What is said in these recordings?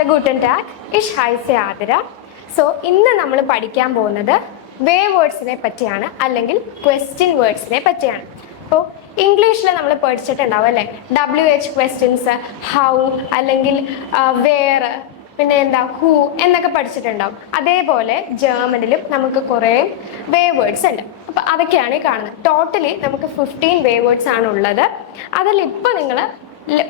Hallo, guten Tag. Ich heiße Adira. So, ഇന്ന് നമ്മൾ പഠിക്കാൻ പോകുന്നത് വേ വേർഡ്സിനെ പറ്റിയാണ്, അല്ലെങ്കിൽ ക്വസ്റ്റ്യൻ വേർഡ്സിനെ പറ്റിയാണ്. അപ്പോൾ ഇംഗ്ലീഷിൽ നമ്മൾ പഠിച്ചിട്ടുണ്ടാവും അല്ലേ, WH ക്വസ്റ്റ്യൻസ്, ഹൗ, അല്ലെങ്കിൽ വേർ, പിന്നെ എന്താ ഹൂ എന്നൊക്കെ പഠിച്ചിട്ടുണ്ടാവും. അതേപോലെ ജർമ്മനിലും നമുക്ക് കുറേ വേ വേർഡ്സ് ഉണ്ട്. അപ്പോൾ അതൊക്കെയാണ് ഈ കാണുന്നത്. ടോട്ടലി നമുക്ക് 15 വേ വേർഡ്സ് ആണ് ഉള്ളത്. അതിലിപ്പോൾ നിങ്ങൾ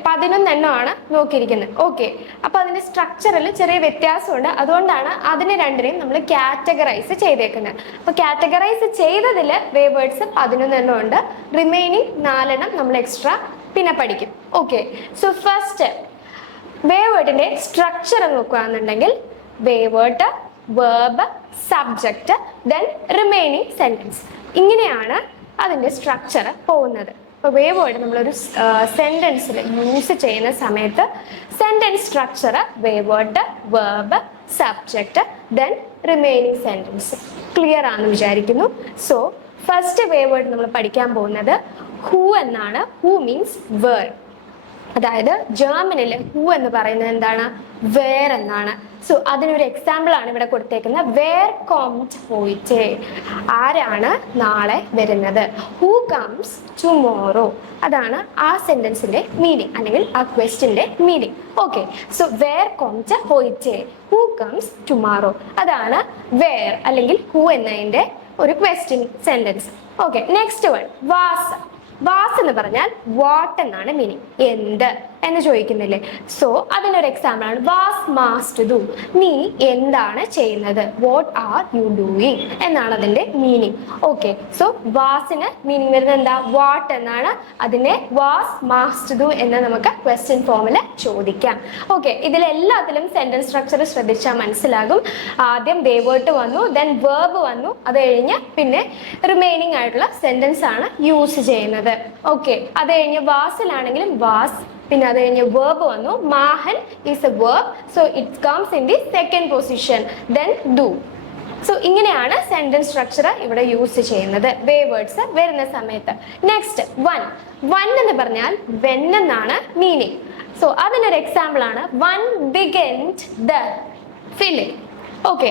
11 എണ്ണമാണ് നോക്കിയിരിക്കുന്നത്. ഓക്കെ, അപ്പോൾ അതിൻ്റെ സ്ട്രക്ചറിൽ ചെറിയ വ്യത്യാസമുണ്ട്. അതുകൊണ്ടാണ് അതിനെ രണ്ടിനെയും നമ്മൾ കാറ്റഗറൈസ് ചെയ്തേക്കുന്നത്. അപ്പോൾ കാറ്റഗറൈസ് ചെയ്തതിൽ വേ വേർഡ്സ് 11 എണ്ണം ഉണ്ട്. റിമൈനിങ് 4 എണ്ണം നമ്മൾ എക്സ്ട്രാ പിന്നെ പഠിക്കും. ഓക്കെ, സോ ഫസ്റ്റ് വേ വേർഡിൻ്റെ സ്ട്രക്ചർ നോക്കുകയാണെന്നുണ്ടെങ്കിൽ വേ word, verb, subject, then remaining sentence, ഇങ്ങനെയാണ് അതിൻ്റെ സ്ട്രക്ചർ പോകുന്നത്. ഇപ്പോൾ വേ വേർഡ് നമ്മളൊരു സെൻറ്റൻസിൽ യൂസ് ചെയ്യുന്ന സമയത്ത് സെൻറ്റൻസ് സ്ട്രക്ചർ വേ word, verb, subject, then remaining sentence. Clear ആണെന്ന് വിചാരിക്കുന്നു. സോ ഫസ്റ്റ് വേ വേർഡ് നമ്മൾ പഠിക്കാൻ പോകുന്നത് ഹൂ എന്നാണ്. ഹൂ മീൻസ് വേർ. അതായത് ജർമ്മനിൽ ഹൂ എന്ന് പറയുന്നത് എന്താണ്? വേർ എന്നാണ്. സോ അതിനൊരു എക്സാമ്പിൾ ആണ് ഇവിടെ കൊടുത്തേക്കുന്നത്. വേർ കോംറ്റ് ഹോയിറ്റേ, ആരാണ് നാളെ വരുന്നത്? ഹൂ കംസ് ടുമോറോ, അതാണ് ആ സെന്റൻസിന്റെ മീനിങ്, അല്ലെങ്കിൽ ആ ക്വസ്റ്റ്യന്റെ മീനിങ്. ഓക്കെ, സോ വേർ കോംറ്റ് ഹോയിറ്റേ, ഹൂ കംസ് ടുമോറോ, അതാണ് വേർ അല്ലെങ്കിൽ ഹൂ എന്നതിന്റെ ഒരു question sentence. Okay, next word വാസ്. വാസ് എന്ന് പറഞ്ഞാൽ വാട്ട് എന്നാണ് മീനിങ്. എന്ത് എന്ന് ചോദിക്കുന്നില്ലേ? സോ അതിനൊരു എക്സാമ്പിൾ ആണ് വാസ് മാസ്റ്റ് ഡു, നീ എന്താണ് ചെയ്യുന്നത്? വാട്ട് ആർ യു ഡൂയിങ് എന്നാണ് അതിന്റെ മീനിങ്. ഓക്കെ, സോ വാസിന് മീനിങ് വരുന്നത് എന്താ? വാട്ട് എന്നാണ്. അതിനെ വാസ് മാസ്റ്റ് ഡു എന്ന് നമുക്ക് ക്വസ്റ്റ്യൻ ഫോമിൽ ചോദിക്കാം. ഓക്കെ, ഇതിലെല്ലാത്തിലും സെന്റൻസ് സ്ട്രക്ചർ ശ്രദ്ധിച്ചാൽ മനസ്സിലാകും. ആദ്യം വേ വേർഡ് വന്നു, ദെൻ വേർബ് വന്നു, അത് കഴിഞ്ഞ് പിന്നെ റിമൈനിങ് ആയിട്ടുള്ള സെന്റൻസ് ആണ് യൂസ് ചെയ്യുന്നത്. ഓക്കെ, അത് കഴിഞ്ഞ് വാസിലാണെങ്കിലും വാസ്, പിന്നെ അത് കഴിഞ്ഞ് വേർബ് വന്നു. മാഹൻ is a verb, so it comes in the second position, then ഡു. സോ ഇങ്ങനെയാണ് സെന്റൻസ് സ്ട്രക്ചർ ഇവിടെ യൂസ് ചെയ്യുന്നത് വേ വേർഡ്സ് വരുന്ന സമയത്ത്. Next one. വൺ എന്ന് പറഞ്ഞാൽ വെൻ എന്നാണ് മീനിങ്. സോ അതിനൊരു എക്സാമ്പിൾ ആണ് വൺ ബിഗൻഡ് ദ ഫിലിം. ഓക്കെ,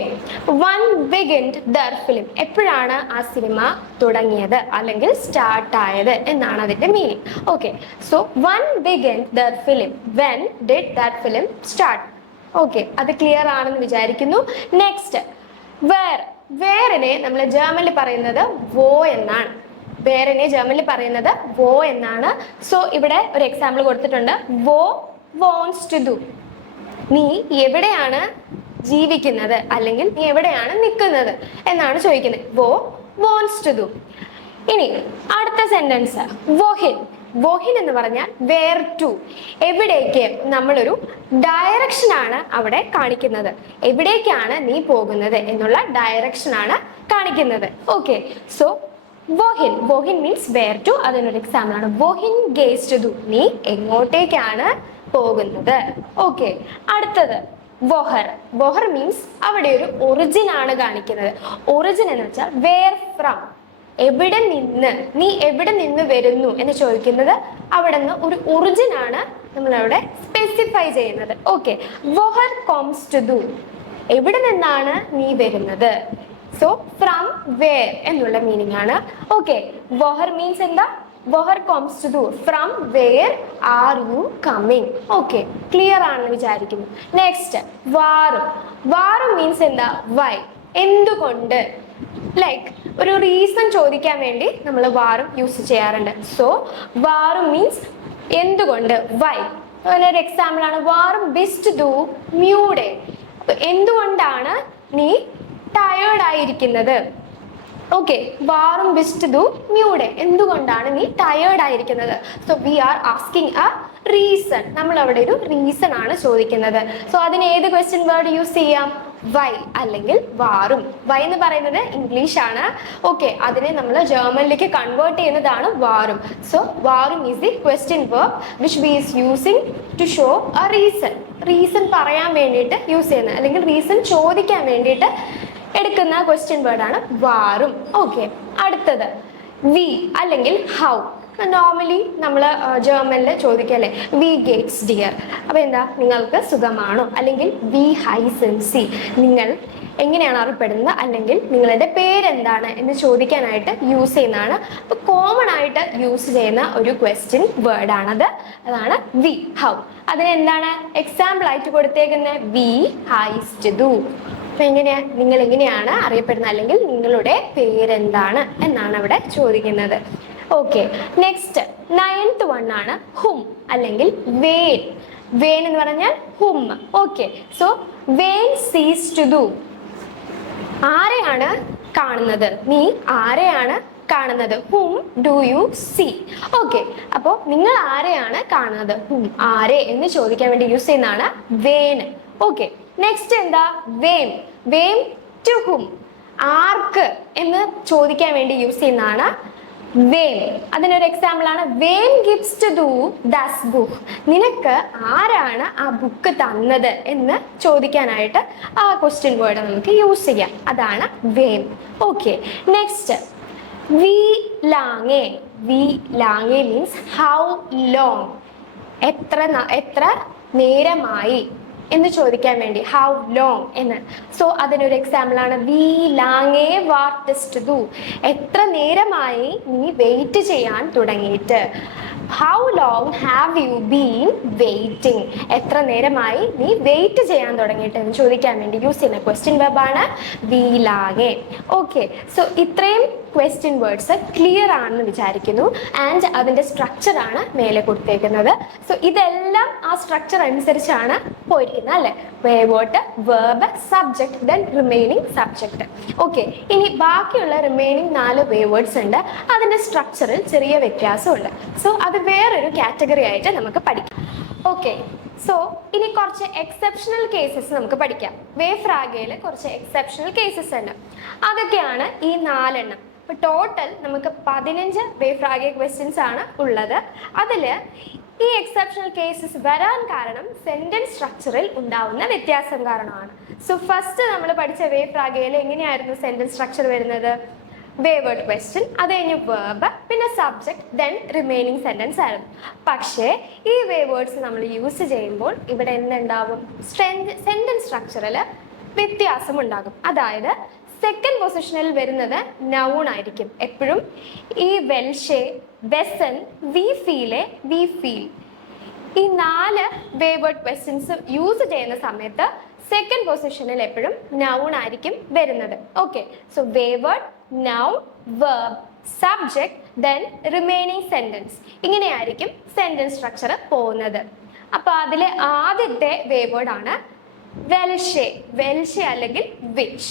വൺ ബിഗൻഡ് ദർ ഫിലിം, എപ്പോഴാണ് ആ സിനിമ തുടങ്ങിയത് അല്ലെങ്കിൽ സ്റ്റാർട്ട് ആയത് എന്നാണ് അതിന്റെ മീനിങ്. ഓക്കെ, സോ വൺ ബിഗൻഡ് ദർ ഫിലിം, when did that film start. Okay, അത് ക്ലിയർ ആണെന്ന് വിചാരിക്കുന്നു. Next where. വേറിനെ നമ്മൾ ജർമ്മനിൽ പറയുന്നത് വോ എന്നാണ്. വേറിനെ ജർമ്മനിൽ പറയുന്നത് വോ എന്നാണ്. സോ ഇവിടെ ഒരു എക്സാമ്പിൾ കൊടുത്തിട്ടുണ്ട്. വോ വോൺസ് ടു ഡു, നീ എവിടെയാണ് ജീവിക്കുന്നത് അല്ലെങ്കിൽ നീ എവിടെയാണ് നിൽക്കുന്നത് എന്നാണ് ചോദിക്കുന്നത്. വോ വോൺസ് ടു ഡു. ഇനി അടുത്ത സെന്റൻസ് വോഹിൻ. വോഹിൻ എന്ന് പറഞ്ഞാൽ വേർ ടു, എവിടേക്ക്. നമ്മളൊരു ഡയറക്ഷൻ ആണ് അവിടെ കാണിക്കുന്നത്. എവിടേക്കാണ് നീ പോകുന്നത് എന്നുള്ള ഡയറക്ഷൻ ആണ് കാണിക്കുന്നത്. ഓക്കെ, സോ വോഹിൻ. വോഹിൻ മീൻസ് വേർ ടു. അതിനൊരു എക്സാമ്പിൾ ആണ് വോഹിൻ ഗേസ് ടു ഡു, നീ എങ്ങോട്ടേക്കാണ് പോകുന്നത്. ഓക്കെ, അടുത്തത് വോഹർ. വോഹർ മീൻസ് അവിടെ ഒരു ഒറിജിൻ ആണ് കാണിക്കുന്നത്. ഒറിജിൻ എന്ന് വെച്ചാൽ വേർ ഫ്രം, എവിടെ നിന്ന്, നീ എവിടെ നിന്ന് വരുന്നു എന്ന് ചോദിക്കുന്നത്. അവിടെ നിന്ന് ഒരു ഒറിജിൻ ആണ് നമ്മളവിടെ സ്പെസിഫൈ ചെയ്യുന്നത്. ഓക്കെ, വോഹർ കോംസ് ടു ഡു, എവിടെ നിന്നാണ് നീ വരുന്നത്. സോ ഫ്രം വേർ എന്നുള്ള മീനിങ് ആണ്. ഓക്കെ, വോഹർ മീൻസ് എന്താ? വോഹർ കോംസ് ടു ഡു, from where are you coming. Okay, clear ആണെന്ന് വിചാരിക്കുന്നു. നെക്സ്റ്റ് വാറും. വാറും മീൻസ് എന്താ? വൈ, എന്തുകൊണ്ട്. ലൈക്ക് ഒരു റീസൺ ചോദിക്കാൻ വേണ്ടി നമ്മൾ വാറും യൂസ് ചെയ്യാറുണ്ട്. സോ വാറും മീൻസ് എന്തുകൊണ്ട്, വൈ. അതിനൊരു എക്സാമ്പിൾ ആണ് വാറും ബിസ്റ്റ് ഡു മ്യൂഡേ, എന്തുകൊണ്ടാണ് നീ ടയേർഡ് ആയിരിക്കുന്നത്. ഓക്കെ, വാറും ബിസ്റ്റ് ഡു മ്യൂഡേ, എന്തുകൊണ്ടാണ് നീ ടയേർഡ് ആയിരിക്കുന്നത്. So we are asking A reason, നമ്മൾ അവിടെ ഒരു റീസൺ ആണ് ചോദിക്കുന്നത്. സോ അതിന് ഏത് ക്വസ്റ്റ്യൻ വേർഡ് യൂസ് ചെയ്യാം? വൈ അല്ലെങ്കിൽ വാറും. വൈ എന്ന് പറയുന്നത് ഇംഗ്ലീഷ് ആണ്. ഓക്കെ, അതിനെ നമ്മൾ ജർമ്മനിലേക്ക് കൺവേർട്ട് ചെയ്യുന്നതാണ് വാറും. സോ വാറും is the question word which we is using to show a reason. Reason പറയാൻ വേണ്ടിയിട്ട് യൂസ് ചെയ്യുന്നത്, അല്ലെങ്കിൽ റീസൺ ചോദിക്കാൻ വേണ്ടിയിട്ട് എടുക്കുന്ന ക്വസ്റ്റ്യൻ വേർഡാണ് വാറും. ഓക്കെ, അടുത്തത് വി അല്ലെങ്കിൽ ഹൗ. നോർമലി നമ്മൾ ജർമ്മനിൽ ചോദിക്കല്ലേ വി ഗേറ്റ്സ് ഡിയർ. അപ്പോൾ എന്താ നിങ്ങൾക്ക് സുഖമാണോ, അല്ലെങ്കിൽ വി ഹൈസൻസി നിങ്ങൾ എങ്ങനെയാണ് അറിയപ്പെടുന്നത്, അല്ലെങ്കിൽ നിങ്ങളുടെ പേരെന്താണ് എന്ന് ചോദിക്കാനായിട്ട് യൂസ് ചെയ്യുന്നതാണ്. അപ്പോൾ കോമൺ ആയിട്ട് യൂസ് ചെയ്യുന്ന ഒരു ക്വസ്റ്റ്യൻ വേർഡാണത്. അതാണ് വി, ഹൗ. അതിനെന്താണ് എക്സാമ്പിൾ ആയിട്ട് കൊടുത്തേക്കുന്നത്? വി ഹൈസ്റ്റ് ദു. അപ്പൊ നിങ്ങൾ എങ്ങനെയാണ് അറിയപ്പെടുന്നത്, അല്ലെങ്കിൽ നിങ്ങളുടെ പേരെന്താണ് എന്നാണ് അവിടെ ചോദിക്കുന്നത്. ഓക്കെ, നെക്സ്റ്റ് 9th വൺ ആണ് ഹും അല്ലെങ്കിൽ വേൻ. വേൻ എന്ന് പറഞ്ഞാൽ ഹും. Okay, so vane cease to do. ആരെയാണ് കാണുന്നത്, നീ ആരെയാണ് കാണുന്നത്? ഹും ഡു യു സീ. ഓക്കെ, അപ്പോൾ നിങ്ങൾ ആരെയാണ് കാണുന്നത്, ഹും ആരെ എന്ന് ചോദിക്കാൻ വേണ്ടി യൂസ് ചെയ്യുന്നതാണ് വേൻ. ഓക്കെ, നെക്സ്റ്റ് എന്താ? വേം. വേം ടു ഹും, ആർക്ക് എന്ന് ചോദിക്കാൻ വേണ്ടി യൂസ് ചെയ്യുന്നതാണ് വേം. അതിനൊരു എക്സാമ്പിൾ ആണ് വേം ഗിഫ്റ്റ്സ് ടു ഡു ദാസ് ബുക്ക്. നിനക്ക് ആരാണ് ആ ബുക്ക് തന്നത് എന്ന് ചോദിക്കാനായിട്ട് ആ ക്വസ്റ്റ്യൻ വേർഡ് നമുക്ക് യൂസ് ചെയ്യാം. അതാണ് വേം. ഓക്കെ, നെക്സ്റ്റ് വി ലാങ്ങെ. വി ലാങ്ങെ മീൻസ് ഹൗ ലോങ്, എത്ര നേരമായി എന്ന് ചോദിക്കാൻ വേണ്ടി ഹൗ ലോങ് എന്ന്. സോ അതിനൊരു എക്സാമ്പിൾ ആണ് വി ലാങ്ങെ വാർട്ടസ്റ്റ് ദു. എത്ര നേരമായി നീ വെയിറ്റ് ചെയ്യാൻ തുടങ്ങിയിട്ട്. How long have you been waiting. എത്ര നേരമായി നീ വെയിറ്റ് ചെയ്യാൻ തുടങ്ങിയിട്ട് എന്ന് ചോദിക്കാൻ വേണ്ടി യൂസ് ചെയ്യുന്ന ക്വസ്റ്റ്യൻ വെർബാണ് വി ലാങ്ങെ. ഓക്കെ, സോ ഇത്രയും ക്വസ്റ്റ്യൻ വേർഡ്സ് ക്ലിയർ ആണെന്ന് വിചാരിക്കുന്നു. ആൻഡ് അതിൻ്റെ സ്ട്രക്ചറാണ് മേലെ കൊടുത്തേക്കുന്നത്. സോ ഇതെല്ലാം ആ സ്ട്രക്ചർ അനുസരിച്ചാണ് പോയിരിക്കുന്നത് അല്ലേ? Verb, verb, subject, then remaining subject. Okay, ഇനി ബാക്കിയുള്ള റിമൈനിങ് 4 വേർഡ്സ് ഉണ്ട്. അതിൻ്റെ സ്ട്രക്ചറിൽ ചെറിയ വ്യത്യാസമുണ്ട്. സോ അത് വേറൊരു കാറ്റഗറി ആയിട്ട് നമുക്ക് പഠിക്കാം. ഓക്കെ, സോ ഇനി കുറച്ച് എക്സെപ്ഷണൽ കേസസ് നമുക്ക് പഠിക്കാം. വേഫ്രാഗയിൽ കുറച്ച് എക്സെപ്ഷണൽ കേസസ് ഉണ്ട്. അതൊക്കെയാണ് ഈ 4 എണ്ണം. ടോട്ടൽ നമുക്ക് 15 വേഫ്രാഗെ ക്വസ്റ്റ്യൻസ് ആണ് ഉള്ളത്. അതിൽ ഈ എക്സെപ്ഷണൽ കേസസ് വരാൻ കാരണം സെന്റൻസ് സ്ട്രക്ചറിൽ ഉണ്ടാവുന്ന വ്യത്യാസം കാരണമാണ്. സോ ഫസ്റ്റ് നമ്മൾ പഠിച്ച വേഫ്രാഗയിൽ എങ്ങനെയായിരുന്നു സെന്റൻസ് സ്ട്രക്ചർ വരുന്നത്? വേവേർഡ് ക്വസ്റ്റ്യൻ, അത് കഴിഞ്ഞ് വേർബ്, പിന്നെ സബ്ജക്ട്, ദെൻ റിമൈനിങ് സെന്റൻസ് ആയിരുന്നു. പക്ഷേ ഈ വേവേർഡ്സ് നമ്മൾ യൂസ് ചെയ്യുമ്പോൾ ഇവിടെ എന്തുണ്ടാവും? സെന്റൻസ് സ്ട്രക്ചറിൽ വ്യത്യാസം ഉണ്ടാകും. അതായത് സെക്കൻഡ് പൊസിഷനിൽ വരുന്നത് നൗൺ ആയിരിക്കും എപ്പോഴും. ഈ വെൽഷെ, വെസൻ, വി ഫീലെ, വി ഫീൽ, ഈ 4 വേവേർഡ് ക്വസ്റ്റ്യൻസ് യൂസ് ചെയ്യുന്ന സമയത്ത് സെക്കൻഡ് പൊസിഷനിൽ എപ്പോഴും നൗൺ ആയിരിക്കും വരുന്നത്. ഓക്കെ, സോ വേവേർഡ്, noun, verb, subject, then remaining sentence, ഇങ്ങനെയായിരിക്കും സെന്റൻസ് സ്ട്രക്ചർ പോകുന്നത്. അപ്പോൾ അതിലെ ആദ്യത്തെ വേവേർഡ് ആണ് വെൽഷെ. വെൽഷെ അല്ലെങ്കിൽ വിച്ച്,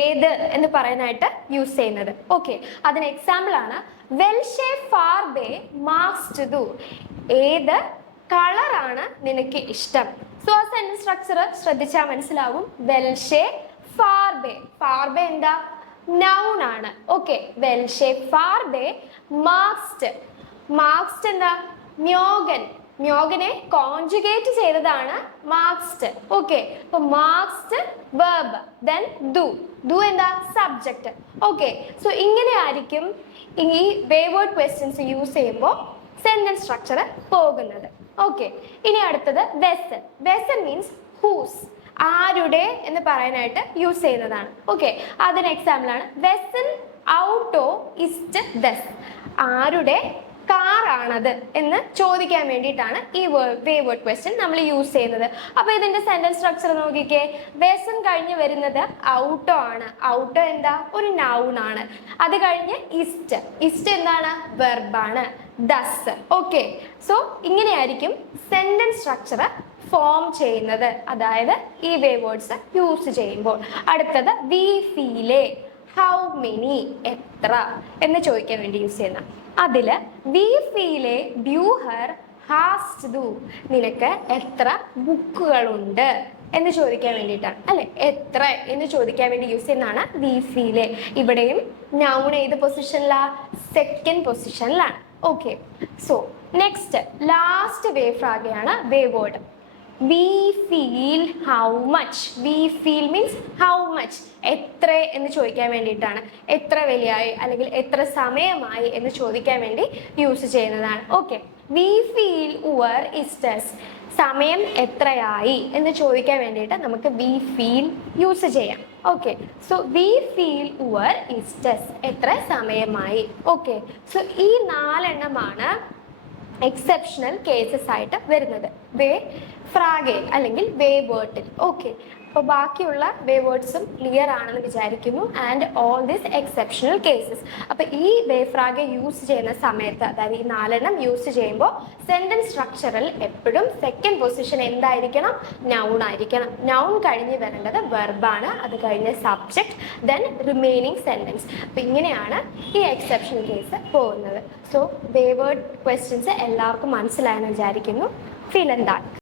ഏത് എന്ന് പറയാനായിട്ട് യൂസ് ചെയ്യുന്നത്. ഓക്കെ, അതിന് എക്സാമ്പിൾ ആണ് വെൽഷെ ഫാർബെ മാർക്സ് ടു ഡു. ഏത് കളറാണ് നിനക്ക് ഇഷ്ടം? സോ ആ സെന്റൻസ് സ്ട്രക്ചർ ശ്രദ്ധിച്ചാൽ മനസ്സിലാവും. വെൽഷെ ഫാർബെ. ഫാർബെ എന്താ? നൗൺ ആണ്. ഓക്കെ, വെൽഷെ ഫാർബെ മാർക്സ്റ്റ്. മാർക്സ്റ്റ് എന്താ? മ്യോഗൻ. മ്യോഗനെ കോൺജുഗേറ്റ് ചെയ്തതാണ് മാർക്സ്റ്റ്. ഓക്കെ, അപ്പൊ മാർക്സ്റ്റ് വെർബ്, ദെൻ ഡു. ഡു എന്താ? സബ്ജക്റ്റ്. ഓക്കെ, സോ ഇങ്ങനെ ആയിരിക്കും ഈ വേവേർഡ് ക്വസ്റ്റ്യൻസ് യൂസ് ചെയ്യുമ്പോൾ സെന്റൻസ് സ്ട്രക്ചർ പോകുന്നത്. ഓക്കെ, ഇനി അടുത്തത് വെസൻ. വെസൻ മീൻസ് ഹൂസ്, ആരുടെ എന്ന് പറയാനായിട്ട് യൂസ് ചെയ്യുന്നതാണ്. ഓക്കെ, അതിന് എക്സാമ്പിൾ ആണ് വെസൻ ഔട്ടോ ഇസ്റ്റ് ദസ്. ആരുടെ കാറാണത് എന്ന് ചോദിക്കാൻ വേണ്ടിയിട്ടാണ് ഈ വേവേർഡ് ക്വസ്റ്റ്യൻ നമ്മൾ യൂസ് ചെയ്യുന്നത്. അപ്പോൾ ഇതിന്റെ സെന്റൻസ് സ്ട്രക്ചർ നോക്കിക്കേ. വെസൻ കഴിഞ്ഞ് വരുന്നത് ഔട്ടോ ആണ്. ഔട്ടോ എന്താ? ഒരു നൗൺ ആണ്. അത് കഴിഞ്ഞ് ഇസ്റ്റ്. ഇസ്റ്റ് എന്താണ്? വെർബാണ്. ദസ്. ഓക്കെ, സോ ഇങ്ങനെയായിരിക്കും സെന്റൻസ് സ്ട്രക്ചർ ഫോം ചെയ്യുന്നത്, അതായത് ഈ വേവേർഡ്സ് യൂസ് ചെയ്യുമ്പോൾ. അടുത്തത് വി ഫീലെ, ഹൗ മെനി, എത്ര എന്ന് ചോദിക്കാൻ വേണ്ടി യൂസ് ചെയ്യുന്ന. അതില് വി ഫീലെ ബ്യൂഹർ ഹാസ്റ്റ് ദു, നിനക്ക് എത്ര ബുക്കുകളുണ്ട് എന്ന് ചോദിക്കാൻ വേണ്ടിയിട്ടാണ് അല്ലെ. എത്ര എന്ന് ചോദിക്കാൻ വേണ്ടി യൂസ് ചെയ്യുന്നതാണ് വി ഫീലെ. ഇവിടെയും നൗൺ ഏത് പൊസിഷനിലാ? സെക്കൻഡ് പൊസിഷനിലാണ്. ഓക്കെ, സോ നെക്സ്റ്റ് ലാസ്റ്റ് വേഫ്രാഗയാണ് വേവേർഡ്. വി ഫീൽ ഹൗ മച്ച്. വി ഫീൽ മീൻസ് ഹൗ മച്ച്, എത്ര എന്ന് ചോദിക്കാൻ വേണ്ടിയിട്ടാണ്. എത്ര വലിയായി അല്ലെങ്കിൽ എത്ര സമയമായി എന്ന് ചോദിക്കാൻ വേണ്ടി യൂസ് ചെയ്യുന്നതാണ്. ഓക്കെ, വി ഫീൽ യുവർ ഇസ്റ്റേഴ്സ്, സമയം എത്രയായി എന്ന് ചോദിക്കാൻ വേണ്ടിയിട്ട് നമുക്ക് വി ഫീൽ യൂസ് ചെയ്യാം. ഓക്കെ, സോ വി ഫീൽ യുവർ ഇസ്റ്റേഴ്സ്, എത്ര സമയമായി. ഓക്കെ, സോ ഈ 4 എക്സെപ്ഷണൽ കേസസ് ആയിട്ട് വരുന്നത് വേ ഫ്രാഗയിൽ അല്ലെങ്കിൽ വേ വേർഡിൽ. ഓക്കെ, അപ്പോൾ ബാക്കിയുള്ള വേ വേർഡ്സും ക്ലിയർ ആണെന്ന് വിചാരിക്കുന്നു. And all these exceptional cases. അപ്പോൾ ഈ വേ ഫ്രാഗെ യൂസ് ചെയ്യുന്ന സമയത്ത്, അതായത് ഈ 4 യൂസ് ചെയ്യുമ്പോൾ സെൻറ്റൻസ് സ്ട്രക്ചറിൽ എപ്പോഴും സെക്കൻഡ് പൊസിഷൻ എന്തായിരിക്കണം? നൗൺ ആയിരിക്കണം. നൗൺ കഴിഞ്ഞ് വരേണ്ടത് വെർബാണ്, അത് കഴിഞ്ഞ് സബ്ജക്റ്റ്, ദെൻ റിമൈനിങ് സെൻറ്റൻസ്. അപ്പോൾ ഇങ്ങനെയാണ് ഈ എക്സെപ്ഷണൽ കേസ് പോകുന്നത്. സോ വേ വേർഡ് ക്വസ്റ്റ്യൻസ് എല്ലാവർക്കും മനസ്സിലായെന്ന് വിചാരിക്കുന്നു. Vielen Dank.